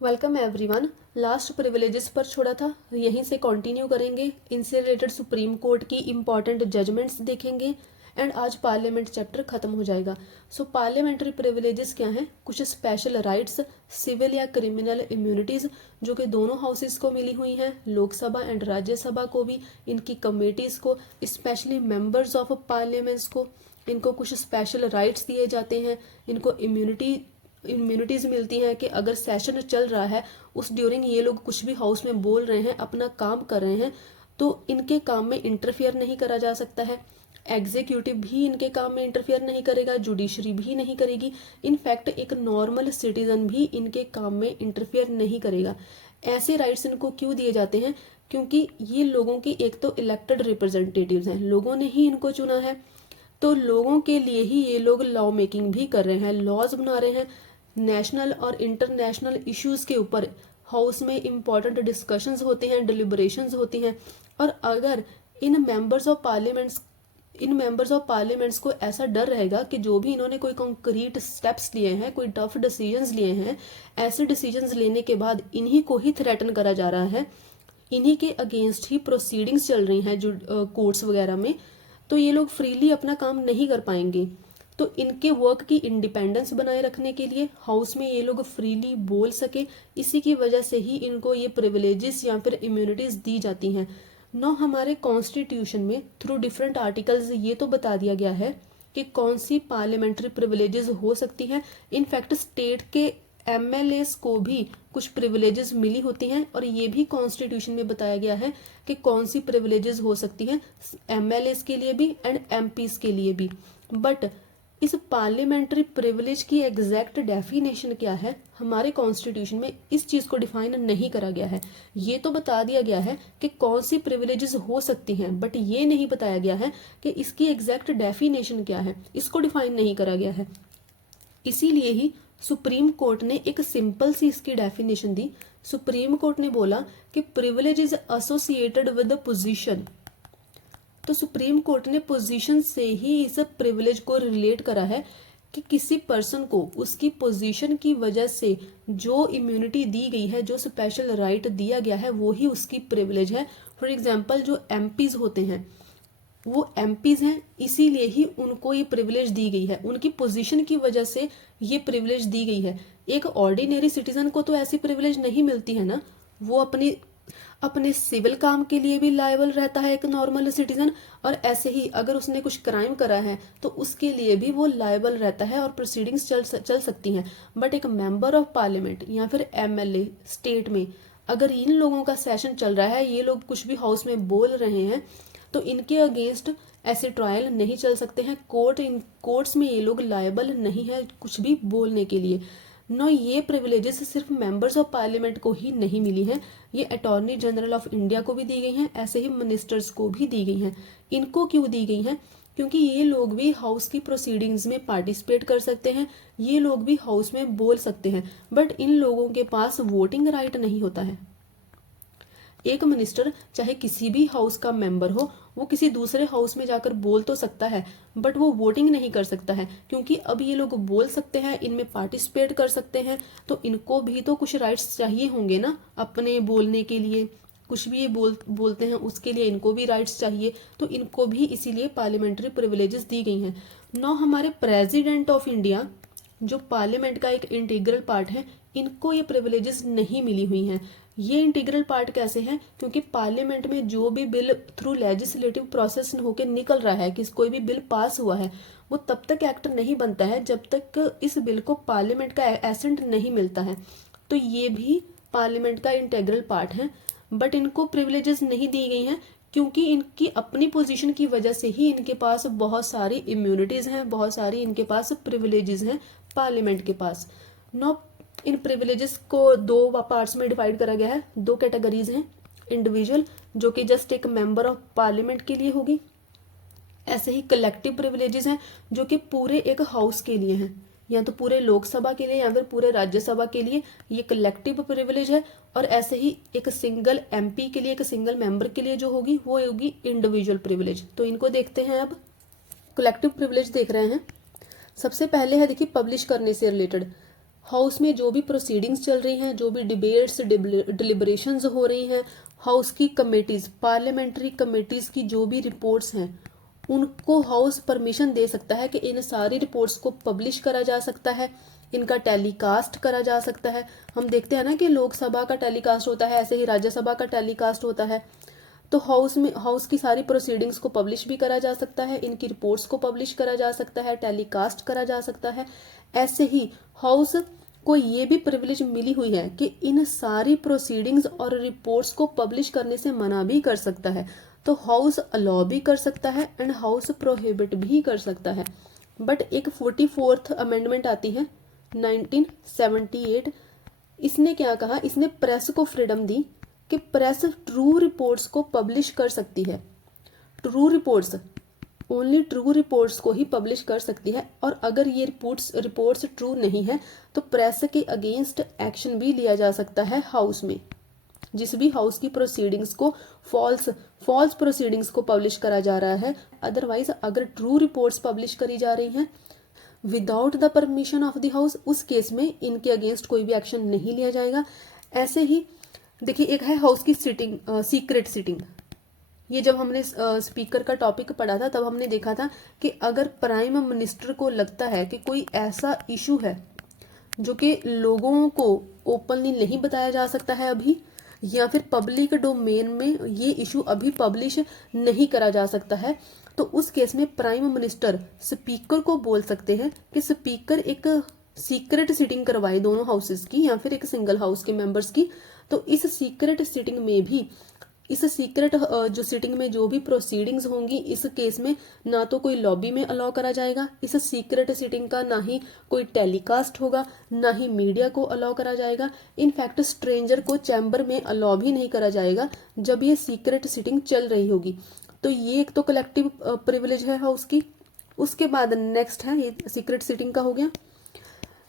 Welcome everyone. Last privileges पर छोड़ा था, यहीं से कंटिन्यू करेंगे। इनसे रिलेटेड सुप्रीम कोर्ट की इंपॉर्टेंट जजमेंट्स देखेंगे एंड आज पार्लियामेंट चैप्टर खत्म हो जाएगा। सो पार्लियामेंट्री प्रिविलेजेस क्या हैं? कुछ स्पेशल राइट्स, सिविल या क्रिमिनल इम्यूनिटीज़ जो कि दोनों हाउसेस को मिली हुई हैं, लोकसभा एंड राज्यसभा को भी, इनकी कमेटीज़ को, स्पेशली मेंबर्स ऑफ पार्लियामेंट्स को, इनको कुछ स्पेशल राइट्स दिए जाते हैं। इनको इम्यूनिटीज़ मिलती हैं कि अगर सेशन चल रहा है उस ड्यूरिंग ये लोग कुछ भी हाउस में बोल रहे हैं, अपना काम कर रहे हैं, तो इनके काम में इंटरफियर नहीं करा जा सकता है। एग्जीक्यूटिव भी इनके काम में इंटरफियर नहीं करेगा, जुडिशरी भी नहीं करेगी। इनफैक्ट एक नॉर्मल सिटीजन भी इनके काम में इंटरफियर नहीं करेगा। ऐसे राइट्स इनको क्यों दिए जाते हैं? क्योंकि ये लोगों की एक तो इलेक्टेड रिप्रेजेंटेटिव्स हैं, लोगों ने ही इनको चुना है, तो लोगों के लिए ही ये लोग लॉ मेकिंग भी कर रहे हैं, लॉज बना रहे हैं। नेशनल और इंटरनेशनल इश्यूज के ऊपर हाउस में इम्पॉर्टेंट डिस्कशंस होते हैं, डिलिब्रेशंस होती हैं। और अगर इन मेंबर्स ऑफ पार्लियामेंट्स को ऐसा डर रहेगा कि जो भी इन्होंने कोई कॉन्क्रीट स्टेप्स लिए हैं, कोई टफ डिसीजंस लिए हैं, ऐसे डिसीजंस लेने के बाद इन्हीं को ही थ्रेटन करा जा रहा है, इन्हीं के अगेंस्ट ही प्रोसीडिंग्स चल रही हैं जो कोर्ट्स वगैरह में, तो ये लोग फ्रीली अपना काम नहीं कर पाएंगे। तो इनके वर्क की इंडिपेंडेंस बनाए रखने के लिए हाउस में ये लोग फ्रीली बोल सके, इसी की वजह से ही इनको ये प्रिविलेजेस या फिर इम्यूनिटीज दी जाती हैं। नौ हमारे कॉन्स्टिट्यूशन में थ्रू डिफरेंट आर्टिकल्स ये तो बता दिया गया है कि कौन सी पार्लियामेंट्री प्रिविलेजेस हो सकती हैं। इनफैक्ट स्टेट के एमएलएस को भी कुछ प्रिविलेजेस मिली होती हैं, और ये भी कॉन्स्टिट्यूशन में बताया गया है कि कौन सी प्रिविलेजेस हो सकती हैं एमएलएस के लिए भी एंड एमपीज के लिए भी। बट इस पार्लियामेंट्री प्रिविलेज की एग्जैक्ट डेफिनेशन क्या है, हमारे कॉन्स्टिट्यूशन में इस चीज़ को डिफाइन नहीं करा गया है। ये तो बता दिया गया है कि कौन सी प्रिविलेजेस हो सकती हैं, बट ये नहीं बताया गया है कि इसकी एग्जैक्ट डेफिनेशन क्या है, इसको डिफाइन नहीं करा गया है। इसीलिए ही सुप्रीम कोर्ट ने एक सिंपल सी इसकी डेफिनेशन दी। सुप्रीम कोर्ट ने बोला कि privilege is associated with the position. तो सुप्रीम कोर्ट ने पोजीशन से ही इस प्रिविलेज को रिलेट करा है कि किसी पर्सन को उसकी पोजीशन की वजह से जो इम्यूनिटी दी गई है, जो स्पेशल राइट दिया गया है, वो ही उसकी प्रिविलेज है। फॉर एग्जांपल जो एमपीज होते हैं वो एमपीज हैं, इसीलिए ही उनको ये प्रिविलेज दी गई है, उनकी पोजीशन की वजह से ये प्रिविलेज दी गई है। एक ऑर्डिनरी सिटीजन को तो ऐसी प्रिविलेज नहीं मिलती है ना, वो अपने सिविल काम के लिए भी लायबल रहता है एक नॉर्मल सिटीजन, और ऐसे ही अगर उसने कुछ क्राइम करा है तो उसके लिए भी वो लायबल रहता है और प्रोसीडिंग्स चल सकती हैं। बट एक मेंबर ऑफ पार्लियामेंट या फिर एमएलए स्टेट में अगर इन लोगों का सेशन चल रहा है, ये लोग कुछ भी हाउस में बोल रहे हैं, तो इनके अगेंस्ट ऐसे ट्रायल नहीं चल सकते हैं। कोर्ट्स में ये लोग लायबल नहीं है कुछ भी बोलने के लिए। नो, ये प्रिविलेजेस सिर्फ मेंबर्स ऑफ पार्लियामेंट को ही नहीं मिली हैं, ये अटॉर्नी जनरल ऑफ इंडिया को भी दी गई हैं, ऐसे ही मिनिस्टर्स को भी दी गई हैं। इनको क्यों दी गई हैं? क्योंकि ये लोग भी हाउस की प्रोसीडिंग्स में पार्टिसिपेट कर सकते हैं, ये लोग भी हाउस में बोल सकते हैं, बट इन लोगों के पास वोटिंग राइट नहीं होता है। एक मिनिस्टर चाहे किसी भी हाउस का मेंबर हो, वो किसी दूसरे हाउस में जाकर बोल तो सकता है, बट वो वोटिंग नहीं कर सकता है। क्योंकि अब ये लोग बोल सकते हैं, इनमें पार्टिसिपेट कर सकते हैं, तो इनको भी तो कुछ राइट्स चाहिए होंगे ना अपने बोलने के लिए। कुछ भी ये बोलते हैं उसके लिए इनको भी राइट्स चाहिए, तो इनको भी इसीलिए पार्लियामेंट्री प्रिविलेजेस दी गई हैं। नौ हमारे प्रेसिडेंट ऑफ इंडिया जो पार्लियामेंट का एक इंटीग्रल पार्ट है, इनको ये प्रिविलेजेस नहीं मिली हुई हैं। ये इंटीग्रल पार्ट कैसे हैं? क्योंकि पार्लियामेंट में जो भी बिल थ्रू लेजिस्लेटिव प्रोसेस होकर निकल रहा है, कि कोई भी बिल पास हुआ है, वो तब तक एक्ट नहीं बनता है जब तक इस बिल को पार्लियामेंट का एसेंट नहीं मिलता है। तो ये भी पार्लियामेंट का इंटीग्रल पार्ट है, बट इनको प्रिविलेजेस नहीं दी गई हैं क्योंकि इनकी अपनी पोजीशन की वजह से ही इनके पास बहुत सारी इम्यूनिटीज हैं, बहुत सारी इनके पास प्रिविलेजेस हैं पार्लियामेंट के पास। नो, इन प्रिविलेजेस को दो पार्ट्स में डिवाइड करा गया है, दो कैटेगरीज हैं। इंडिविजुअल जो कि जस्ट एक मेंबर ऑफ पार्लियामेंट के लिए होगी, ऐसे ही कलेक्टिव प्रिविलेजेस हैं जो कि पूरे एक हाउस के लिए हैं, या तो पूरे लोकसभा के लिए या फिर पूरे राज्यसभा के लिए, ये कलेक्टिव प्रिविलेज है। और ऐसे ही एक सिंगल एमपी के लिए, एक सिंगल मेंबर के लिए जो होगी वो होगी इंडिविजुअल प्रिविलेज। तो इनको देखते हैं। अब कलेक्टिव प्रिविलेज देख रहे हैं। सबसे पहले है देखिए पब्लिश करने से रिलेटेड। हाउस में जो भी प्रोसीडिंग्स चल रही हैं, जो भी डिबेट्स डिलिब्रेशंस हो रही हैं, हाउस की कमेटीज, पार्लियामेंट्री कमेटीज की जो भी रिपोर्ट्स हैं, उनको हाउस परमिशन दे सकता है कि इन सारी रिपोर्ट्स को पब्लिश करा जा सकता है, इनका टेलीकास्ट करा जा सकता है। हम देखते हैं ना कि लोकसभा का टेलीकास्ट होता है, ऐसे ही राज्यसभा का टेलीकास्ट होता है। तो हाउस की सारी प्रोसीडिंग्स को पब्लिश भी करा जा सकता है, इनकी रिपोर्ट्स को पब्लिश करा जा सकता है, टेलीकास्ट करा जा सकता है। ऐसे ही हाउस को ये भी प्रिविलेज मिली हुई है कि इन सारी प्रोसीडिंग्स और रिपोर्ट्स को पब्लिश करने से मना भी कर सकता है। तो हाउस अलाउ भी कर सकता है एंड हाउस प्रोहिबिट भी कर सकता है। बट एक 44th अमेंडमेंट आती है 1978, इसने क्या कहा, इसने प्रेस को फ्रीडम दी कि प्रेस ट्रू रिपोर्ट्स को पब्लिश कर सकती है। True reports, only true reports को ही पब्लिश कर सकती है, और अगर ये रिपोर्ट्स ट्रू नहीं है तो प्रेस के अगेंस्ट एक्शन भी लिया जा सकता है हाउस में। जिस भी हाउस की प्रोसीडिंग्स को फॉल्स प्रोसीडिंग्स को पब्लिश करा जा रहा है, अदरवाइज अगर ट्रू रिपोर्ट्स पब्लिश करी जा रही हैं without the permission of the house, उस केस में इनके अगेंस्ट कोई भी एक्शन नहीं लिया जाएगा। ऐसे ही देखिए, एक है हाउस की सिटिंग, सीक्रेट सिटिंग। ये जब हमने स्पीकर का टॉपिक पढ़ा था तब हमने देखा था कि अगर प्राइम मिनिस्टर को लगता है कि कोई ऐसा इशू है जो कि लोगों को ओपनली नहीं बताया जा सकता है अभी, या फिर पब्लिक डोमेन में ये इशू अभी पब्लिश नहीं करा जा सकता है, तो उस केस में प्राइम मिनिस्टर स्पीकर को बोल सकते हैं कि स्पीकर एक सीक्रेट सिटिंग करवाए दोनों हाउसेस की या फिर एक सिंगल हाउस के मेंबर्स की। तो इस सीक्रेट सिटिंग में भी, इस सीक्रेट जो सिटिंग में जो भी प्रोसीडिंग्स होंगी, इस केस में ना तो कोई लॉबी में अलाउ करा जाएगा इस सीक्रेट सिटिंग का, ना ही कोई टेलीकास्ट होगा, ना ही मीडिया को अलाउ करा जाएगा। इनफैक्ट स्ट्रेंजर को चैम्बर में अलाउ भी नहीं करा जाएगा जब ये सीक्रेट सिटिंग चल रही होगी। तो ये एक तो कलेक्टिव प्रिविलेज है हाउस की। उसके बाद नेक्स्ट है, ये सीक्रेट सिटिंग का हो गया।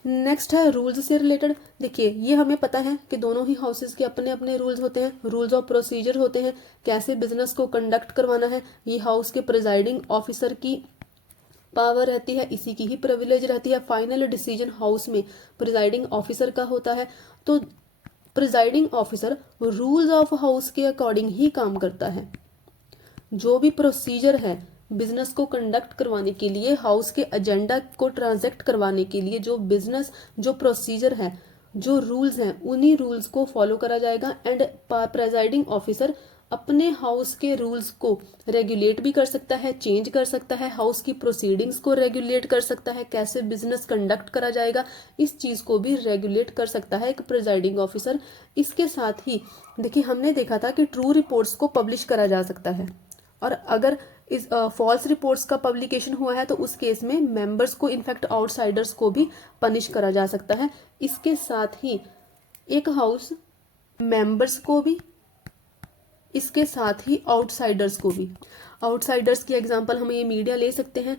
नेक्स्ट है रूल्स से रिलेटेड। देखिए, ये हमें पता है कि दोनों ही हाउसेस के अपने अपने रूल्स होते हैं, रूल्स ऑफ प्रोसीजर होते हैं, कैसे बिजनेस को कंडक्ट करवाना है। ये हाउस के प्रिजाइडिंग ऑफिसर की पावर रहती है, इसी की ही प्रिविलेज रहती है। फाइनल डिसीजन हाउस में प्रिजाइडिंग ऑफिसर का होता है। तो presiding officer rules of house के अकॉर्डिंग ही काम करता है। जो भी प्रोसीजर है बिजनेस को कंडक्ट करवाने के लिए, हाउस के एजेंडा को ट्रांजैक्ट करवाने के लिए, जो बिजनेस, जो प्रोसीजर है, जो रूल्स हैं, उन्हीं रूल्स को फॉलो करा जाएगा। एंड प्रेजाइडिंग ऑफिसर अपने हाउस के रूल्स को रेगुलेट भी कर सकता है, चेंज कर सकता है, हाउस की प्रोसीडिंग्स को रेगुलेट कर सकता है, कैसे बिजनेस कंडक्ट करा जाएगा इस चीज को भी रेगुलेट कर सकता है एक प्रिजाइडिंग ऑफिसर। इसके साथ ही देखिए, हमने देखा था कि ट्रू रिपोर्ट्स को पब्लिश करा जा सकता है, और अगर इस फॉल्स रिपोर्ट्स का पब्लिकेशन हुआ है तो उस केस में मेंबर्स को, इनफैक्ट आउटसाइडर्स को भी पनिश करा जा सकता है। इसके साथ ही एक हाउस मेंबर्स को भी, इसके साथ ही आउटसाइडर्स को भी, आउटसाइडर्स की एग्जांपल हम ये मीडिया ले सकते हैं।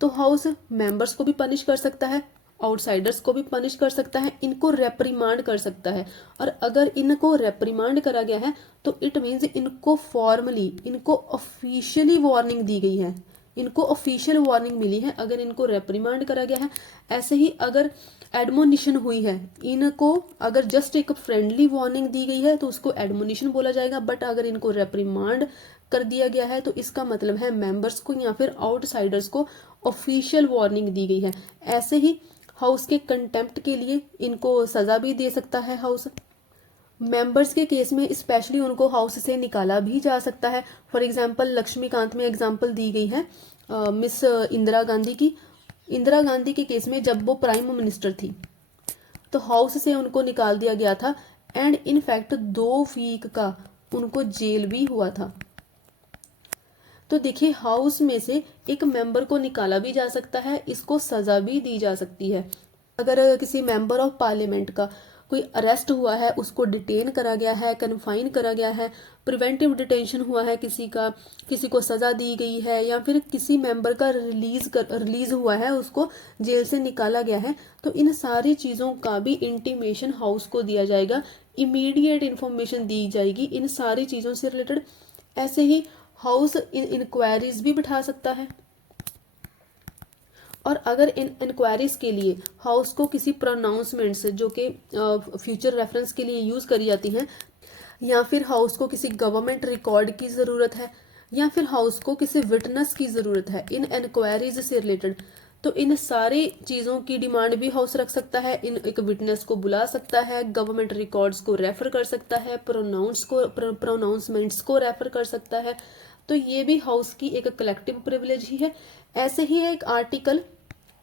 तो हाउस मेंबर्स को भी पनिश कर सकता है, आउटसाइडर्स को भी पनिश कर सकता है, इनको रेप्रीमांड कर सकता है। और अगर इनको रेप्रीमांड करा गया है तो इट मीन्स इनको फॉर्मली, इनको ऑफिशियली वार्निंग दी गई है, इनको ऑफिशियल वार्निंग मिली है अगर इनको रेप्रीमांड करा गया है। ऐसे ही अगर एडमोनिशन हुई है, इनको अगर जस्ट एक फ्रेंडली वार्निंग दी गई है तो उसको एडमोनिशन बोला जाएगा। बट अगर इनको रेप्रीमांड कर दिया गया है तो इसका मतलब है मेंबर्स को या फिर आउटसाइडर्स को ऑफिशियल वार्निंग दी गई है। ऐसे ही हाउस के कंटेम्प्ट के लिए इनको सजा भी दे सकता है हाउस। मेंबर्स के केस में स्पेशली उनको हाउस से निकाला भी जा सकता है। फॉर एग्जांपल लक्ष्मीकांत में एग्जांपल दी गई है मिस इंदिरा गांधी की। इंदिरा गांधी के केस में जब वो प्राइम मिनिस्टर थी तो हाउस से उनको निकाल दिया गया था, एंड इनफैक्ट 2 वीक का उनको जेल भी हुआ था। तो देखिए, हाउस में से एक मेंबर को निकाला भी जा सकता है, इसको सजा भी दी जा सकती है। अगर किसी मेंबर ऑफ पार्लियामेंट का कोई अरेस्ट हुआ है, उसको डिटेन करा गया है, कन्फाइन करा गया है, प्रिवेंटिव डिटेंशन हुआ है किसी का, किसी को सजा दी गई है, या फिर किसी मेंबर का रिलीज हुआ है, उसको जेल से निकाला गया है, तो इन सारी चीज़ों का भी इंटीमेशन हाउस को दिया जाएगा, इमीडिएट इन्फॉर्मेशन दी जाएगी इन सारी चीज़ों से रिलेटेड। ऐसे ही हाउस इंक्वायरीज भी बिठा सकता है। और अगर इन इंक्वायरीज के लिए हाउस को किसी प्रोनाउंसमेंट्स जो कि फ्यूचर रेफरेंस के लिए यूज़ करी जाती हैं, या फिर हाउस को किसी गवर्नमेंट रिकॉर्ड की ज़रूरत है, या फिर हाउस को किसी विटनेस की ज़रूरत है इन इंक्वायरीज से रिलेटेड, तो इन सारी चीज़ों की डिमांड भी हाउस रख सकता है। इन एक विटनेस को बुला सकता है, गवर्नमेंट रिकॉर्ड्स को रेफर कर सकता है, प्रोनाउंसमेंट्स को रेफर कर सकता है। तो ये भी हाउस की एक कलेक्टिव प्रिविलेज ही है। ऐसे ही है एक आर्टिकल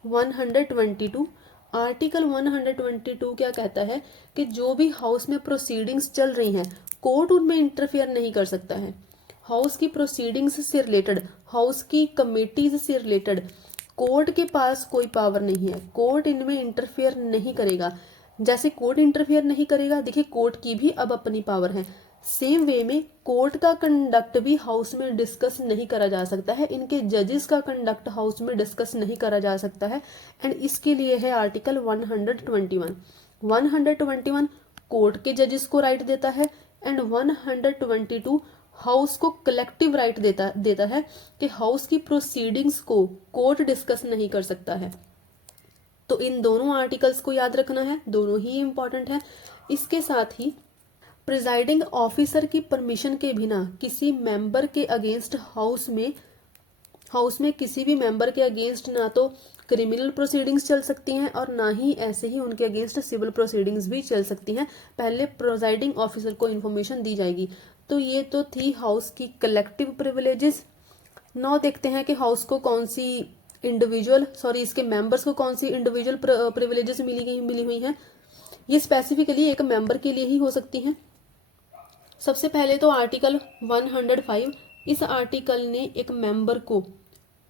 122। आर्टिकल 122 क्या कहता है कि जो भी हाउस में प्रोसीडिंग्स चल रही हैं, कोर्ट उनमें इंटरफेयर नहीं कर सकता है। हाउस की प्रोसीडिंग्स से रिलेटेड, हाउस की कमेटीज से रिलेटेड कोर्ट के पास कोई पावर नहीं है, कोर्ट इनमें इंटरफेयर नहीं करेगा। जैसे कोर्ट इंटरफेयर नहीं करेगा, देखिए कोर्ट की भी अब अपनी पावर है, सेम वे में कोर्ट का कंडक्ट भी हाउस में डिस्कस नहीं करा जा सकता है, इनके जजेस का कंडक्ट हाउस में डिस्कस नहीं करा जा सकता है। एंड इसके लिए है आर्टिकल 121। 121 कोर्ट के जजेस को राइट देता है, एंड 122 हाउस को कलेक्टिव राइट देता है कि हाउस की प्रोसीडिंग्स को कोर्ट डिस्कस नहीं कर सकता है। तो इन दोनों आर्टिकल्स को याद रखना है, दोनों ही इंपॉर्टेंट है। इसके साथ ही प्रिजाइडिंग ऑफिसर की परमिशन के बिना किसी मेंबर के अगेंस्ट हाउस में किसी भी मेंबर के अगेंस्ट ना तो क्रिमिनल प्रोसीडिंग्स चल सकती हैं और ना ही ऐसे ही उनके अगेंस्ट सिविल प्रोसीडिंग्स भी चल सकती हैं। पहले प्रिजाइडिंग ऑफिसर को इन्फॉर्मेशन दी जाएगी। तो ये तो थी हाउस की कलेक्टिव प्रिविलेजेस। नाउ देखते हैं कि हाउस को कौन सी इसके मेंबर्स को कौन सी इंडिविजुअल प्रिविलेजेस मिली हुई हैं। ये स्पेसिफिकली एक मेंबर के लिए ही हो सकती हैं। सबसे पहले तो आर्टिकल 105, इस आर्टिकल ने एक मेंबर को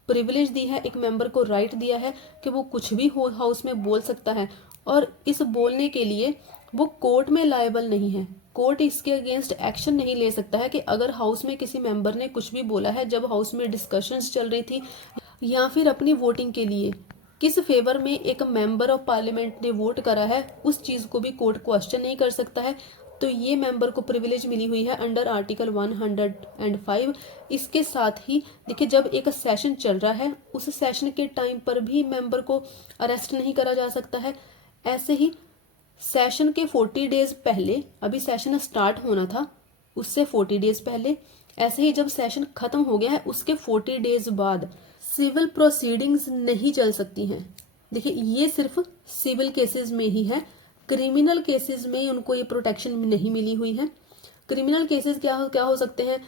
प्रिविलेज दी है, एक मेंबर को राइट दिया है कि वो कुछ भी हाउस में बोल सकता है, और इस बोलने के लिए वो कोर्ट में लायबल नहीं है। कोर्ट इसके अगेंस्ट एक्शन नहीं ले सकता है कि अगर हाउस में किसी मेंबर ने कुछ भी बोला है जब हाउस में डिस्कशंस चल रही थी, या फिर अपनी वोटिंग के लिए किस फेवर में एक मेंबर ऑफ पार्लियामेंट ने वोट करा है, उस चीज को भी कोर्ट क्वेश्चन नहीं कर सकता है। तो ये मेंबर को प्रिविलेज मिली हुई है अंडर आर्टिकल 105। इसके साथ ही देखिए, जब एक सेशन चल रहा है उस सेशन के टाइम पर भी मेंबर को अरेस्ट नहीं करा जा सकता है। ऐसे ही सेशन के 40 डेज पहले, अभी सेशन स्टार्ट होना था उससे 40 डेज पहले, ऐसे ही जब सेशन खत्म हो गया है उसके 40 डेज बाद सिविल प्रोसीडिंग्स नहीं चल सकती हैं। देखिए, ये सिर्फ सिविल केसेस में ही है, क्रिमिनल केसेस में उनको ये प्रोटेक्शन नहीं मिली हुई है। क्रिमिनल केसेस क्या हो सकते हैं?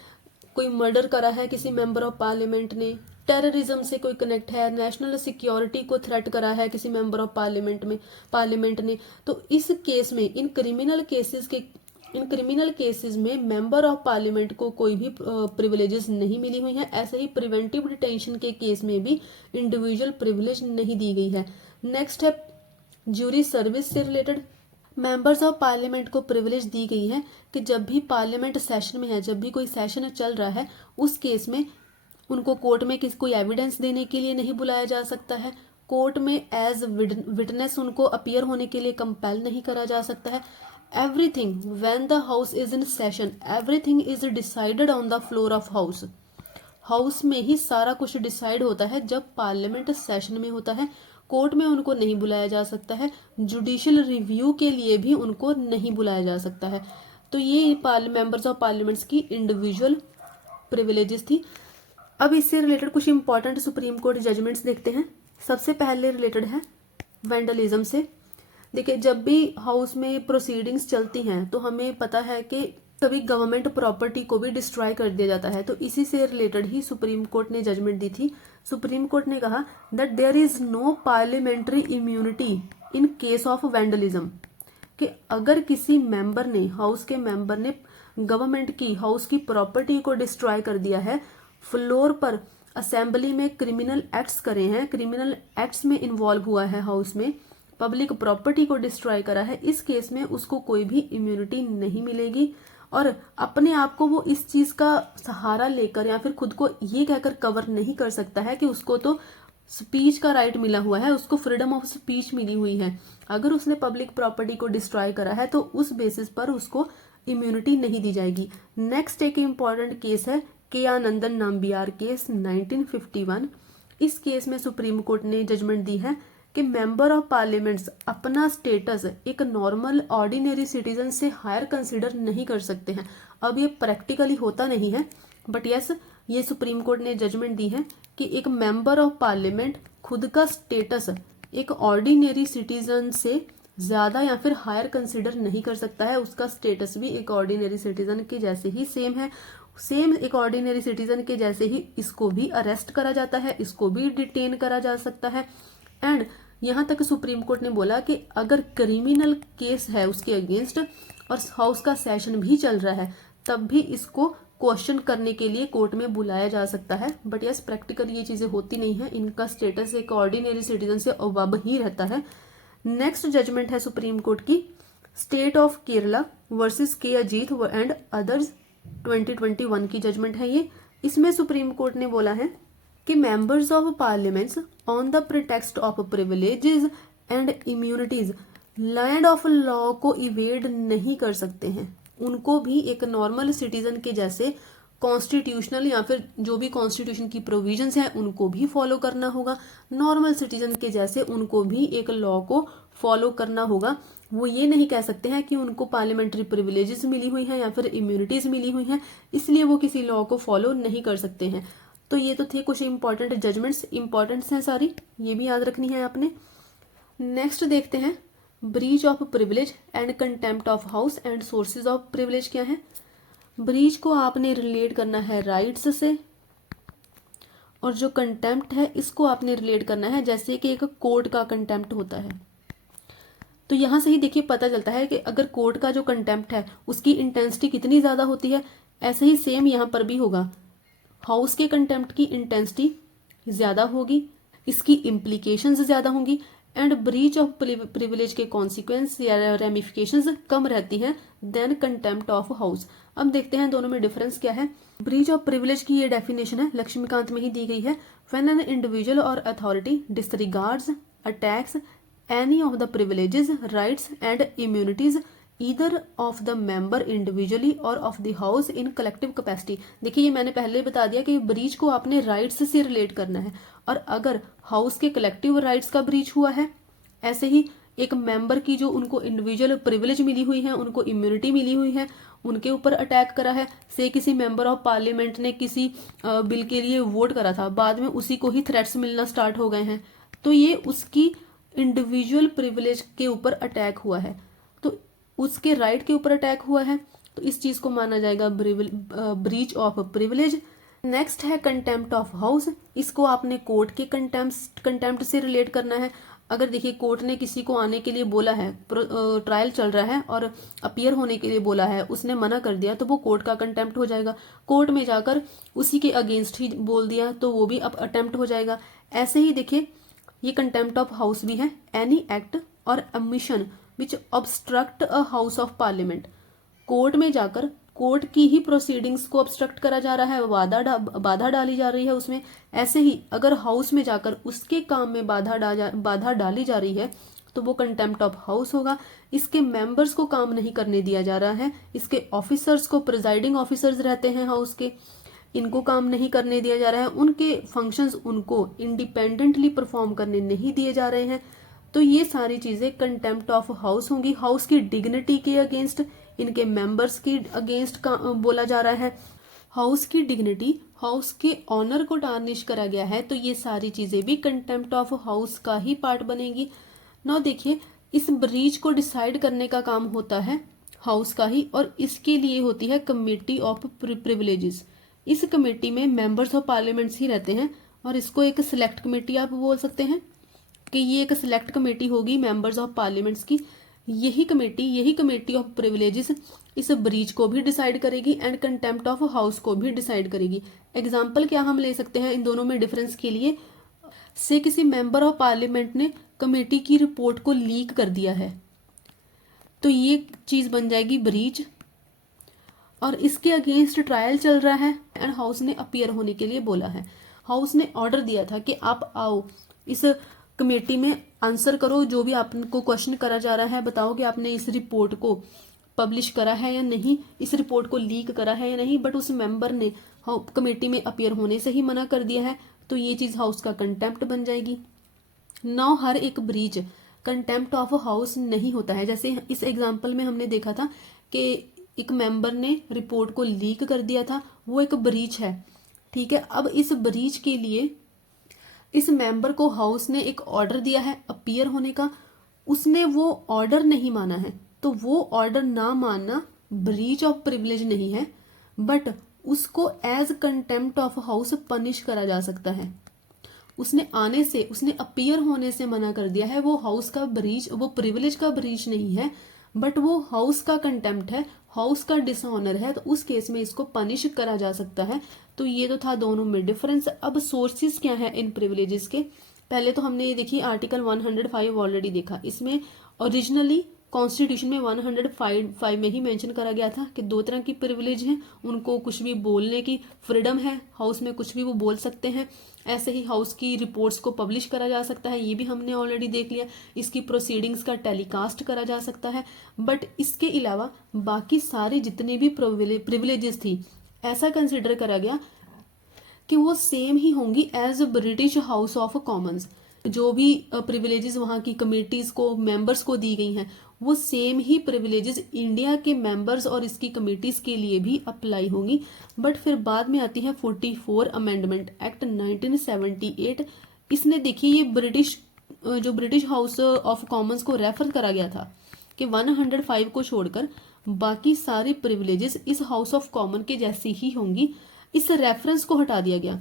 कोई मर्डर करा है किसी मेंबर ऑफ पार्लियामेंट ने, टेररिज्म से कोई कनेक्ट है, नेशनल सिक्योरिटी को थ्रेट करा है किसी मेंबर ऑफ पार्लियामेंट ने, तो इस केस में इन क्रिमिनल केसेस में मेंबर ऑफ पार्लियामेंट को कोई भी प्रिविलेजेस नहीं मिली हुई हैं। ऐसे ही प्रिवेंटिव डिटेंशन के केस में भी इंडिविजुअल प्रिविलेज नहीं दी गई है। नेक्स्ट है ज्यूरी सर्विस से रिलेटेड। मेंबर्स ऑफ पार्लियामेंट को प्रिविलेज दी गई है कि जब भी पार्लियामेंट सेशन में है, जब भी कोई सेशन चल रहा है, उस केस में उनको कोर्ट में कोई एविडेंस देने के लिए नहीं बुलाया जा सकता है, कोर्ट में एज विटनेस उनको अपीयर होने के लिए कंपेल नहीं करा जा सकता है। Everything when the house is in session, everything is decided on the floor of house. House में ही सारा कुछ डिसाइड होता है जब पार्लियामेंट सेशन में होता है। कोर्ट में उनको नहीं बुलाया जा सकता है, जुडिशियल रिव्यू के लिए भी उनको नहीं बुलाया जा सकता है। तो ये मेंबर्स ऑफ पार्लियामेंट्स की इंडिविजुअल प्रिविलेजेस थी। अब इससे रिलेटेड कुछ इंपॉर्टेंट सुप्रीम कोर्ट जजमेंट्स देखते हैं। सबसे पहले रिलेटेड है वेंडलिज्म से। देखिए, जब भी हाउस में प्रोसीडिंग्स चलती हैं तो हमें पता है कि सभी गवर्नमेंट प्रॉपर्टी को भी डिस्ट्रॉय कर दिया जाता है। तो इसी से रिलेटेड ही सुप्रीम कोर्ट ने जजमेंट दी थी। सुप्रीम कोर्ट ने कहा that there is no parliamentary immunity in case of vandalism, कि अगर किसी मेंबर ने, हाउस के मेंबर ने गवर्नमेंट की, हाउस की प्रॉपर्टी को डिस्ट्रॉय कर दिया है, फ्लोर पर असेंबली में क्रिमिनल एक्ट्स करे हैं, क्रिमिनल एक्ट्स में इन्वॉल्व हुआ है, हाउस में पब्लिक प्रॉपर्टी को डिस्ट्रॉय करा है, इस केस में उसको कोई भी इम्यूनिटी नहीं मिलेगी। और अपने आप को वो इस चीज का सहारा लेकर या फिर खुद को ये कहकर कवर नहीं कर सकता है कि उसको तो स्पीच का राइट मिला हुआ है, उसको फ्रीडम ऑफ स्पीच मिली हुई है। अगर उसने पब्लिक प्रॉपर्टी को डिस्ट्रॉय करा है तो उस बेसिस पर उसको इम्यूनिटी नहीं दी जाएगी। नेक्स्ट एक इम्पॉर्टेंट केस है के आनंदन नाम्बियार केस 1951। इस केस में सुप्रीम कोर्ट ने जजमेंट दी है कि मेंबर ऑफ पार्लियामेंट्स अपना स्टेटस एक नॉर्मल ऑर्डिनरी सिटीजन से हायर कंसिडर नहीं कर सकते हैं। अब ये प्रैक्टिकली होता नहीं है, बट यस, ये सुप्रीम कोर्ट ने जजमेंट दी है कि एक मेंबर ऑफ पार्लियामेंट खुद का स्टेटस एक ऑर्डिनरी सिटीजन से ज्यादा या फिर हायर कंसिडर नहीं कर सकता है। उसका स्टेटस भी एक ऑर्डिनरी सिटीजन के जैसे ही सेम है, सेम एक ऑर्डिनरी सिटीजन के जैसे ही इसको भी अरेस्ट करा जाता है, इसको भी डिटेन करा जा सकता है। एंड यहाँ तक सुप्रीम कोर्ट ने बोला कि अगर क्रिमिनल केस है उसके अगेंस्ट और हाउस का सेशन भी चल रहा है, तब भी इसको क्वेश्चन करने के लिए कोर्ट में बुलाया जा सकता है। बट यस, प्रैक्टिकल ये चीजें होती नहीं है, इनका स्टेटस एक ऑर्डिनरी सिटीजन से अबव ही रहता है। नेक्स्ट जजमेंट है सुप्रीम कोर्ट की स्टेट ऑफ केरला वर्सेस के अजीत एंड अदर्स 2021 की जजमेंट है ये। इसमें सुप्रीम कोर्ट ने बोला है कि members of parliaments on the pretext of privileges and immunities land of law को इवेड नहीं कर सकते हैं। उनको भी एक नॉर्मल सिटीजन के जैसे कॉन्स्टिट्यूशनल या फिर जो भी कॉन्स्टिट्यूशन की प्रोविजंस हैं उनको भी फॉलो करना होगा। नॉर्मल सिटीजन के जैसे उनको भी एक लॉ को फॉलो करना होगा। वो ये नहीं कह सकते हैं कि उनको पार्लियामेंट्री प्रिविलेजेस मिली हुई हैं या फिर इम्यूनिटीज मिली हुई हैं, इसलिए वो किसी लॉ को फॉलो नहीं कर सकते हैं। तो ये तो थे कुछ इंपॉर्टेंट जजमेंट्स, इंपॉर्टेंट्स हैं सारी, ये भी याद रखनी है आपने। नेक्स्ट देखते हैं breach of privilege and contempt of house and sources of privilege क्या है। ब्रीच को आपने रिलेट करना है राइट्स से, और जो कंटेम्प्ट है इसको आपने रिलेट करना है जैसे कि एक कोर्ट का कंटेम्प्ट होता है। तो यहां से ही देखिए पता चलता है कि अगर कोर्ट का जो कंटेम्प्ट है उसकी इंटेंसिटी कितनी ज्यादा होती है, ऐसे ही सेम यहां पर भी होगा। हाउस के कंटेम्प्ट की इंटेंसिटी ज्यादा होगी, इसकी इम्प्लीकेशंस ज्यादा होंगी, एंड ब्रीच ऑफ प्रिविलेज के कॉन्सिक्वेंस या रेमिफिकेशंस कम रहती हैं देन कंटेम्प्ट ऑफ हाउस। अब देखते हैं दोनों में डिफरेंस क्या है। ब्रीच ऑफ प्रिविलेज की ये डेफिनेशन है, लक्ष्मीकांत में ही दी गई है। When an individual or authority disregards, attacks any of the privileges, rights and immunities either of the member individually or of the house in collective capacity. देखिए, ये मैंने पहले बता दिया कि ब्रीच को आपने राइट्स से रिलेट करना है, और अगर हाउस के कलेक्टिव राइट्स का ब्रीच हुआ है, ऐसे ही एक मेंबर की जो उनको इंडिविजुअल प्रिविलेज मिली हुई है, उनको इम्यूनिटी मिली हुई है, उनके ऊपर अटैक करा है। से किसी मेंबर ऑफ पार्लियामेंट ने किसी बिल के लिए वोट करा था, बाद में उसी को ही थ्रेट्स मिलना स्टार्ट हो गए हैं, तो ये उसकी इंडिविजुअल प्रिविलेज के ऊपर अटैक हुआ है, तो उसके राइट के ऊपर अटैक हुआ है, तो इस चीज को माना जाएगा ब्रीच ऑफ प्रिविलेज। नेक्स्ट है कंटेम्प्ट ऑफ हाउस। इसको आपने कोर्ट के कंटेम्प्ट से रिलेट करना है। अगर देखिए कोर्ट ने किसी को आने के लिए बोला है, ट्रायल चल रहा है और अपीयर होने के लिए बोला है, उसने मना कर दिया, तो वो कोर्ट का कंटेम्प्ट हो जाएगा। कोर्ट में जाकर उसी के अगेंस्ट ही बोल दिया तो वो भी अब अटेम्प्ट हो जाएगा। ऐसे ही देखिए ये कंटेम्प्ट ऑफ हाउस भी है, एनी एक्ट और emission which obstruct a house of parliament. Court में जाकर कोर्ट की ही प्रोसीडिंग्स को ऑब्स्ट्रक्ट करा जा रहा है, बाधा डाली जा रही है उसमें। ऐसे ही अगर हाउस में जाकर उसके काम में बाधा डाली जा रही है तो वो कंटेम्प्ट ऑफ हाउस होगा। इसके मेंबर्स को काम नहीं करने दिया जा रहा है, इसके ऑफिसर्स को, प्रिजाइडिंग ऑफिसर्स रहते हैं हाउस के, इनको काम नहीं करने दिया जा रहा है, उनके फंक्शंस उनको इंडिपेंडेंटली परफॉर्म करने नहीं दिए जा रहे हैं, तो ये सारी चीजें कंटेम्प्ट ऑफ हाउस होंगी। हाउस की डिग्निटी के अगेंस्ट, इनके मेंबर्स की अगेंस्ट बोला जा रहा है। हाउस की डिग्निटी, हाउस के ऑनर को टार्निश करा गया है, तो ये सारी चीजें भी कंटेम्प्ट ऑफ हाउस का ही पार्ट बनेगी। नाउ देखिए, इस ब्रीच को डिसाइड करने का काम होता है हाउस का ही, और इसके लिए होती है कमेटी ऑफ प्रिविलेजेस। इस कमेटी में मेंबर्स ऑफ पार्लियामेंट्स ही रहते हैं, और इसको एक सिलेक्ट कमेटी आप बोल सकते हैं कि ये एक सिलेक्ट कमेटी होगी मेंबर्स ऑफ पार्लियामेंट्स की। यही कमेटी ऑफ प्रिविलेजेस इस ब्रीच को भी डिसाइड करेगी एंड कंटेम्प्ट ऑफ हाउस को भी डिसाइड करेगी। एग्जाम्पल क्या हम ले सकते हैं इन दोनों में डिफरेंस के लिए, से किसी मेंबर ऑफ पार्लियामेंट ने कमेटी की रिपोर्ट को लीक कर दिया है, तो ये चीज बन जाएगी ब्रीच, और इसके अगेंस्ट ट्रायल चल रहा है एंड हाउस ने अपीयर होने के लिए बोला है। हाउस ने ऑर्डर दिया था कि आप आओ, इस कमेटी में आंसर करो, जो भी आपको क्वेश्चन करा जा रहा है बताओ कि आपने इस रिपोर्ट को पब्लिश करा है या नहीं, इस रिपोर्ट को लीक करा है या नहीं। बट उस मेंबर ने कमेटी में अपीयर होने से ही मना कर दिया है, तो ये चीज़ हाउस का कंटेम्प्ट बन जाएगी। नाउ हर एक ब्रीच कंटेम्प्ट ऑफ हाउस नहीं होता है। जैसे इस एग्जाम्पल में हमने देखा था कि एक मेंबर ने रिपोर्ट को लीक कर दिया था, वो एक ब्रीच है, ठीक है। अब इस ब्रीच के लिए इस मेंबर को हाउस ने एक ऑर्डर दिया है अपीयर होने का, उसने वो ऑर्डर नहीं माना है, तो वो ऑर्डर ना मानना ब्रीच ऑफ प्रिविलेज नहीं है, बट उसको as contempt of house punish करा जा सकता है। उसने आने से, उसने अपीयर होने से मना कर दिया है, वो हाउस का ब्रीच, वो प्रिविलेज का ब्रीच नहीं है, बट वो हाउस का कंटेम्प्ट है, हाउस का डिसऑनर है, तो उस केस में इसको पनिश करा जा सकता है। तो ये तो था दोनों में डिफरेंस। अब सोर्सेज क्या है इन प्रिविलेजेस के, पहले तो हमने ये देखी आर्टिकल 105 ऑलरेडी देखा। इसमें ओरिजिनली कॉन्स्टिट्यूशन में 105 में ही मेंशन करा गया था कि दो तरह की प्रिविलेज हैं, उनको कुछ भी बोलने की फ्रीडम है, हाउस में कुछ भी वो बोल सकते हैं। ऐसे ही हाउस की रिपोर्ट्स को पब्लिश करा जा सकता है, ये भी हमने ऑलरेडी देख लिया। इसकी प्रोसीडिंग्स का टेलीकास्ट करा जा सकता है। बट इसके अलावा बाकी सारे जितने भी प्रिविलेजेस थी, ऐसा कंसिडर करा गया कि वो सेम ही होंगी as British House of Commons. जो भी प्रिविलेजेस वहाँ की कमेटीज को, मेंबर्स को दी गई हैं, वो सेम ही प्रिविलेजेस इंडिया के मेंबर्स और इसकी कमेटीज के लिए भी अप्लाई होंगी। बट फिर बाद में आती है 44 अमेंडमेंट एक्ट 1978। इसने देखिए ये ब्रिटिश हाउस ऑफ कॉमन्स को रेफर करा गया था कि 105 को छोड़कर बाकी सारी प्रिविलेजेस इस हाउस ऑफ कॉमन के जैसी ही होंगी। इस रेफरेंस को हटा दिया गया,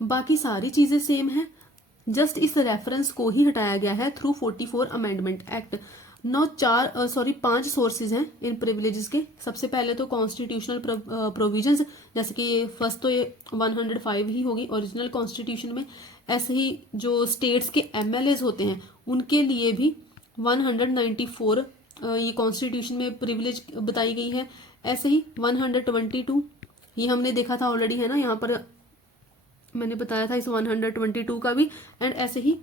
बाकी सारी चीजें सेम है, जस्ट इस रेफरेंस को ही हटाया गया है थ्रू 44 अमेंडमेंट एक्ट। नौ 5 सोर्सेज हैं इन प्रिविलेजेस के। सबसे पहले तो कॉन्स्टिट्यूशनल प्रोविजंस, जैसे कि ये फर्स्ट तो ये 105 ही होगी ओरिजिनल कॉन्स्टिट्यूशन में। ऐसे ही जो स्टेट्स के एमएलएज होते हैं उनके लिए भी 194 ये कॉन्स्टिट्यूशन में प्रिविलेज बताई गई है। ऐसे ही 122 ये हमने देखा था ऑलरेडी, है ना, यहाँ पर मैंने बताया था इस 122 का भी। एंड ऐसे ही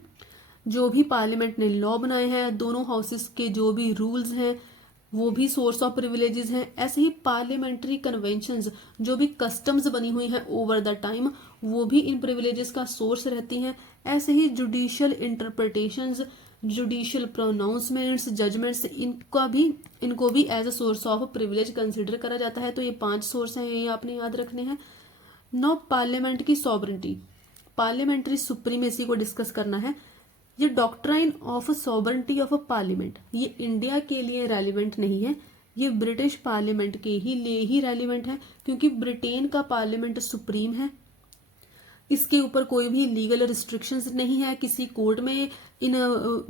जो भी पार्लियामेंट ने लॉ बनाए हैं, दोनों हाउसेस के जो भी रूल्स हैं वो भी सोर्स ऑफ प्रिविलेजेस हैं। ऐसे ही पार्लियामेंट्री कन्वेंशंस, जो भी कस्टम्स बनी हुई हैं ओवर द टाइम, वो भी इन प्रिविलेजेस का सोर्स रहती हैं। ऐसे ही judicial interpretations, judicial pronouncements, judgments, इनको भी as a source of privilege consider करा जाता है। तो ये 5 सोर्स हैं, ये आपने याद रखने हैं। नौ पार्लियामेंट की सॉवरेंटी, पार्लियामेंट्री सुप्रीमेसी को डिस्कस करना है। ये doctrine of sovereignty of parliament ये इंडिया के लिए रेलिवेंट नहीं है, ये ब्रिटिश पार्लियामेंट के ही लिए ही रेलिवेंट है, क्योंकि ब्रिटेन का पार्लियामेंट सुप्रीम है। इसके ऊपर कोई भी लीगल रिस्ट्रिक्शंस नहीं है किसी कोर्ट में। इन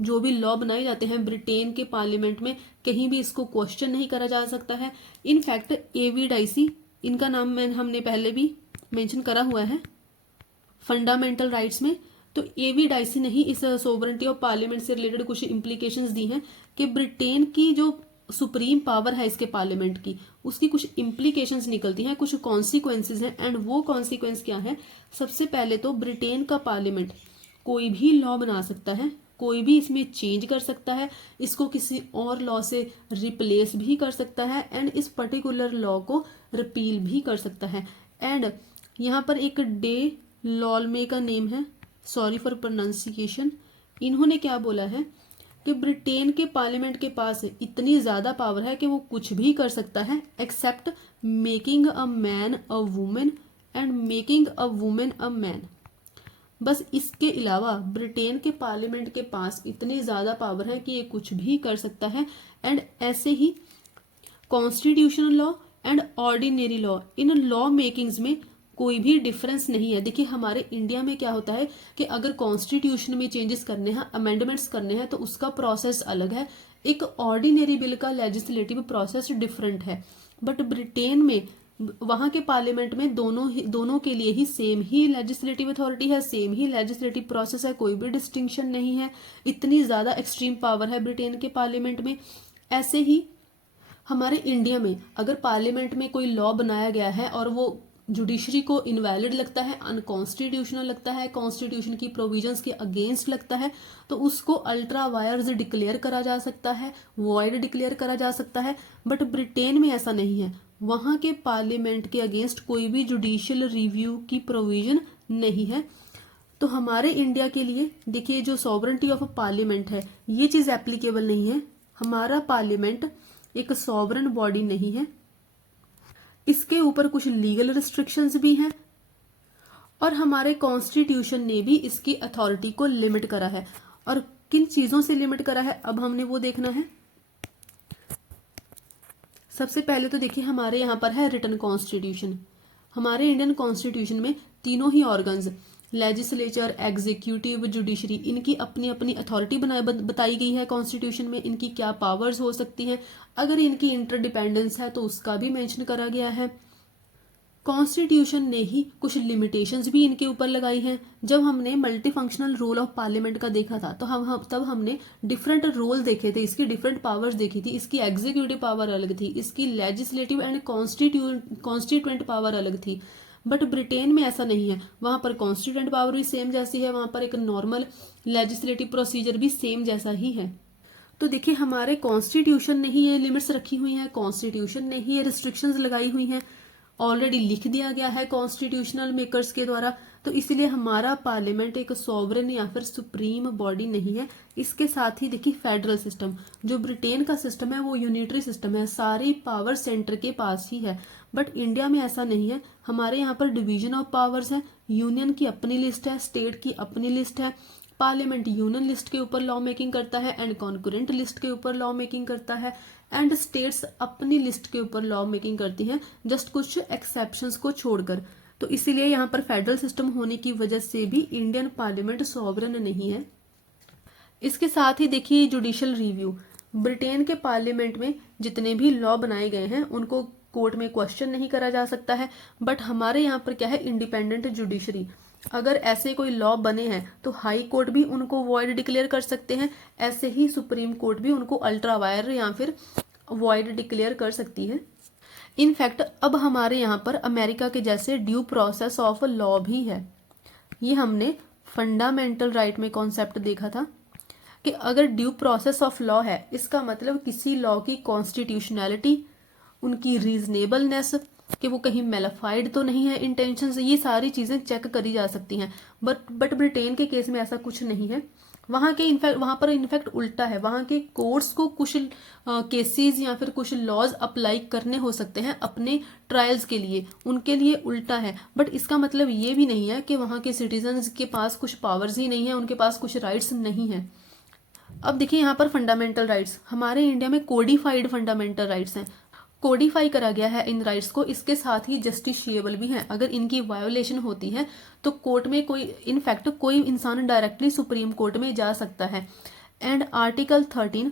जो भी लॉ बनाए जाते हैं ब्रिटेन के पार्लियामेंट में, कहीं भी इसको क्वेश्चन नहीं करा जा सकता है। इनफैक्ट एवी डाइसी, इनका नाम हमने पहले भी मेंशन करा हुआ है फंडामेंटल राइट्स में। तो एवी डाइसी ने ही इस सोवरेंटी ऑफ पार्लियामेंट से रिलेटेड कुछ इम्प्लीकेशंस दी हैं कि ब्रिटेन की जो सुप्रीम पावर है इसके पार्लियामेंट की, उसकी कुछ इम्प्लीकेशंस निकलती हैं, कुछ कॉन्सिक्वेंसेज हैं। एंड वो कॉन्सिक्वेंस क्या है, सबसे पहले तो ब्रिटेन का पार्लियामेंट कोई भी लॉ बना सकता है, कोई भी इसमें चेंज कर सकता है, इसको किसी और लॉ से रिप्लेस भी कर सकता है, एंड इस पर्टिकुलर लॉ को रिपील भी कर सकता है। एंड यहाँ पर एक डे लॉलमे का नेम है, सॉरी फॉर प्रोनाउंसिएशन, इन्होंने क्या बोला है कि ब्रिटेन के पार्लियामेंट के पास इतनी ज्यादा पावर है कि वो कुछ भी कर सकता है except making a man a woman and making a woman a man. बस इसके अलावा ब्रिटेन के पार्लियामेंट के पास इतनी ज्यादा पावर है कि ये कुछ भी कर सकता है। एंड ऐसे ही constitutional law and ordinary law, in law makings में कोई भी डिफरेंस नहीं है। देखिए हमारे इंडिया में क्या होता है कि अगर कॉन्स्टिट्यूशन में चेंजेस करने हैं, अमेंडमेंट्स करने हैं, तो उसका प्रोसेस अलग है, एक ऑर्डिनरी बिल का लेजिस्लेटिव प्रोसेस डिफरेंट है। बट ब्रिटेन में वहां के पार्लियामेंट में दोनों के लिए ही सेम ही लेजिस्लेटिव अथॉरिटी है, सेम ही लेजिस्लेटिव प्रोसेस है, कोई भी डिस्टिंक्शन नहीं है। इतनी ज्यादा एक्सट्रीम पावर है ब्रिटेन के पार्लियामेंट में। ऐसे ही हमारे इंडिया में अगर पार्लियामेंट में कोई लॉ बनाया गया है और वो जुडिशरी को इनवैलिड लगता है, अनकॉन्स्टिट्यूशनल लगता है, कॉन्स्टिट्यूशन की प्रोविजंस के अगेंस्ट लगता है, तो उसको अल्ट्रा वायर्स डिक्लेयर करा जा सकता है, वॉइड डिक्लेयर करा जा सकता है। बट ब्रिटेन में ऐसा नहीं है, वहां के पार्लियामेंट के अगेंस्ट कोई भी जुडिशियल रिव्यू की प्रोविजन नहीं है। तो हमारे इंडिया के लिए देखिए जो सॉवरेंटी ऑफ पार्लियामेंट है ये चीज एप्लीकेबल नहीं है। हमारा पार्लियामेंट एक सॉवरेन बॉडी नहीं है, इसके ऊपर कुछ लीगल रिस्ट्रिक्शंस भी हैं और हमारे कॉन्स्टिट्यूशन ने भी इसकी अथॉरिटी को लिमिट करा है। और किन चीजों से लिमिट करा है अब हमने वो देखना है। सबसे पहले तो देखिए हमारे यहाँ पर है रिटन कॉन्स्टिट्यूशन। हमारे इंडियन कॉन्स्टिट्यूशन में तीनों ही ऑर्गन्स, लेजिस्लेचर, एग्जीक्यूटिव, जुडिशरी, इनकी अपनी अपनी अथॉरिटी बताई गई है कॉन्स्टिट्यूशन में, इनकी क्या पावर्स हो सकती हैं, अगर इनकी इंटरडिपेंडेंस है तो उसका भी मेंशन करा गया है। कॉन्स्टिट्यूशन ने ही कुछ लिमिटेशंस भी इनके ऊपर लगाई हैं। जब हमने multi functional role of parliament का देखा था तो तब हमने डिफरेंट रोल देखे थे, इसकी डिफरेंट पावर्स देखी थी। इसकी एग्जीक्यूटिव पावर अलग थी, इसकी लेजिस्लेटिव एंड कॉन्स्टिट्यूएंट पावर अलग थी। बट ब्रिटेन में ऐसा नहीं है, वहां पर कॉन्स्टिट्यूएंट पावर भी सेम जैसी है, वहां पर एक नॉर्मल लेजिस्लेटिव प्रोसीजर भी सेम जैसा ही है। तो देखिए हमारे कॉन्स्टिट्यूशन ने ही ये लिमिट्स रखी हुई हैं, कॉन्स्टिट्यूशन ने ही ये रिस्ट्रिक्शंस लगाई हुई हैं, ऑलरेडी लिख दिया गया है कॉन्स्टिट्यूशनल मेकर्स के द्वारा। तो इसलिए हमारा पार्लियामेंट एक सॉवरेन या फिर सुप्रीम बॉडी नहीं है। इसके साथ ही देखिए फेडरल सिस्टम, जो ब्रिटेन का सिस्टम है वो यूनिटरी सिस्टम है, सारी पावर सेंटर के पास ही है। बट इंडिया में ऐसा नहीं है, हमारे यहाँ पर डिवीजन ऑफ पावर्स है, यूनियन की अपनी लिस्ट है, स्टेट की अपनी लिस्ट है, पार्लियामेंट यूनियन लिस्ट के ऊपर लॉ मेकिंग करता है एंड कॉन्करेंट लिस्ट के ऊपर लॉ मेकिंग करता है, एंड स्टेट्स अपनी लिस्ट के ऊपर लॉ मेकिंग करती हैं, जस्ट कुछ एक्सेप्शंस को छोड़कर। तो इसीलिए यहाँ पर फेडरल सिस्टम होने की वजह से भी इंडियन पार्लियामेंट सॉवरेन नहीं है। इसके साथ ही देखिए जुडिशियल रिव्यू, ब्रिटेन के पार्लियामेंट में जितने भी लॉ बनाए गए हैं उनको कोर्ट में क्वेश्चन नहीं करा जा सकता है। बट हमारे यहाँ पर क्या है, इंडिपेंडेंट जुडिशरी, अगर ऐसे कोई लॉ बने हैं तो हाई कोर्ट भी उनको वॉइड डिक्लेयर कर सकते हैं, ऐसे ही सुप्रीम कोर्ट भी उनको अल्ट्रा वायर या फिर वॉइड डिक्लेयर कर सकती है। इनफैक्ट अब हमारे यहाँ पर अमेरिका के जैसे ड्यू प्रोसेस ऑफ लॉ भी है। ये हमने फंडामेंटल राइट में कॉन्सेप्ट देखा था कि अगर ड्यू प्रोसेस ऑफ लॉ है, इसका मतलब किसी लॉ की कॉन्स्टिट्यूशनैलिटी, उनकी रीजनेबलनेस, कि वो कहीं मेलाफाइड तो नहीं है इंटेंशन से, ये सारी चीजें चेक करी जा सकती हैं। बट ब्रिटेन के केस में ऐसा कुछ नहीं है। वहां पर इनफैक्ट उल्टा है, वहां के कोर्ट्स को कुछ केसेस या फिर कुछ लॉज अप्लाई करने हो सकते हैं अपने ट्रायल्स के लिए, उनके लिए उल्टा है। बट इसका मतलब ये भी नहीं है कि वहां के सिटीजन्स के पास कुछ पावर्स ही नहीं है, उनके पास कुछ राइट्स नहीं है। अब देखिए यहाँ पर फंडामेंटल राइट्स, हमारे इंडिया में कोडिफाइड फंडामेंटल राइट्स हैं, कोडिफाई करा गया है इन राइट्स को। इसके साथ ही जस्टिशिएबल भी हैं, अगर इनकी वायोलेशन होती है तो कोर्ट में इनफैक्ट कोई इंसान डायरेक्टली सुप्रीम कोर्ट में जा सकता है। एंड आर्टिकल 13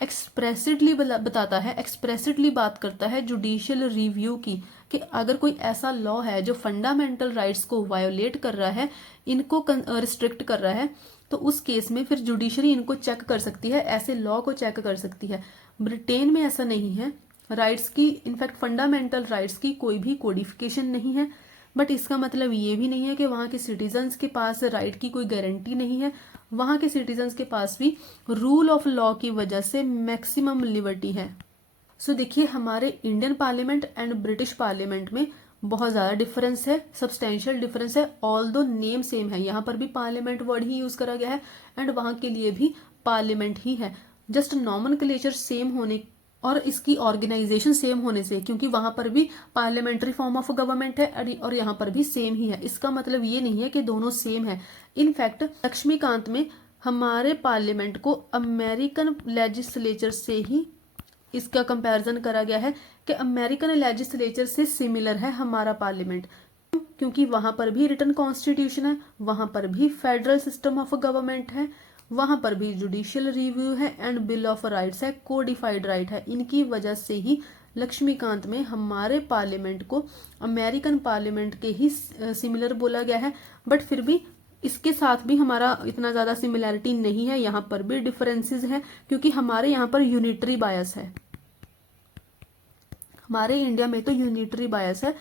एक्सप्रेसिडली बताता है, एक्सप्रेसिडली बात करता है जुडिशियल रिव्यू की, कि अगर कोई ऐसा लॉ है जो फंडामेंटल राइट्स को वायोलेट कर रहा है, इनको रिस्ट्रिक्ट कर रहा है, तो उस केस में फिर जुडिशरी इनको चेक कर सकती है, ऐसे लॉ को चेक कर सकती है। ब्रिटेन में ऐसा नहीं है, राइट्स की, इनफैक्ट फंडामेंटल राइट्स की कोई भी कोडिफिकेशन नहीं है। बट इसका मतलब ये भी नहीं है कि वहाँ के सिटीजन्स के पास राइट की कोई गारंटी नहीं है, वहाँ के सिटीजन्स के पास भी रूल ऑफ लॉ की वजह से मैक्सिमम लिबर्टी है। सो देखिए हमारे Indian parliament and British parliament में बहुत ज़्यादा डिफरेंस है, सब्सटेंशियल डिफरेंस है। ऑल दो नेम सेम है, यहाँ पर भी पार्लियामेंट वर्ड ही यूज करा गया है एंड वहाँ के लिए भी पार्लियामेंट ही है। जस्ट नॉमेनक्लेचर सेम होने और इसकी ऑर्गेनाइजेशन सेम होने से, क्योंकि वहां पर भी पार्लियामेंट्री फॉर्म ऑफ गवर्नमेंट है और यहाँ पर भी सेम ही है, इसका मतलब ये नहीं है कि दोनों सेम है। इनफैक्ट लक्ष्मीकांत में हमारे पार्लियामेंट को अमेरिकन लेजिस्लेचर से ही इसका कंपैरिजन करा गया है कि अमेरिकन लेजिस्लेचर से सिमिलर है हमारा पार्लियामेंट, क्योंकि वहां पर भी रिटन कॉन्स्टिट्यूशन है, वहां पर भी फेडरल सिस्टम ऑफ गवर्नमेंट है, वहां पर भी जुडिशियल रिव्यू है एंड बिल ऑफ राइट्स है, कोडिफाइड राइट है। इनकी वजह से ही लक्ष्मीकांत में हमारे पार्लियामेंट को अमेरिकन पार्लियामेंट के ही सिमिलर बोला गया है। बट फिर भी इसके साथ भी हमारा इतना ज्यादा सिमिलैरिटी नहीं है, यहाँ पर भी डिफरेंसेस हैं, क्योंकि हमारे यहाँ पर यूनिटरी बायस है, हमारे इंडिया में तो यूनिटरी बायस है।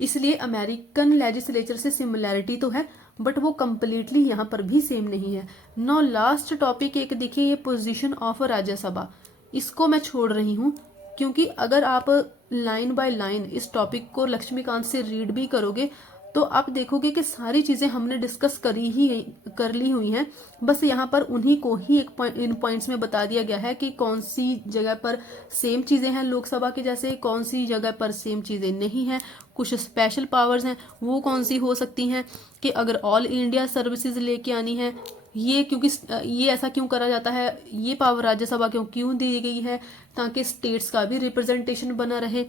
इसलिए अमेरिकन लेजिस्लेचर से सिमिलैरिटी तो है, बट वो कंप्लीटली यहाँ पर भी सेम नहीं है। नो लास्ट टॉपिक एक देखिए, ये पोजीशन ऑफ राज्यसभा, इसको मैं छोड़ रही हूँ क्योंकि अगर आप लाइन बाय लाइन इस टॉपिक को लक्ष्मीकांत से रीड भी करोगे तो आप देखोगे कि सारी चीज़ें हमने डिस्कस कर ली हुई हैं। बस यहाँ पर उन्हीं को ही इन पॉइंट्स में बता दिया गया है कि कौन सी जगह पर सेम चीज़ें हैं लोकसभा के जैसे, कौन सी जगह पर सेम चीज़ें नहीं हैं, कुछ स्पेशल पावर्स हैं वो कौन सी हो सकती हैं, कि अगर ऑल इंडिया सर्विसेज लेके आनी है ये, क्योंकि ये ऐसा क्यों करा जाता है, ये पावर राज्यसभा क्यों क्यों दी गई है, ताकि स्टेट्स का भी रिप्रेजेंटेशन बना रहे।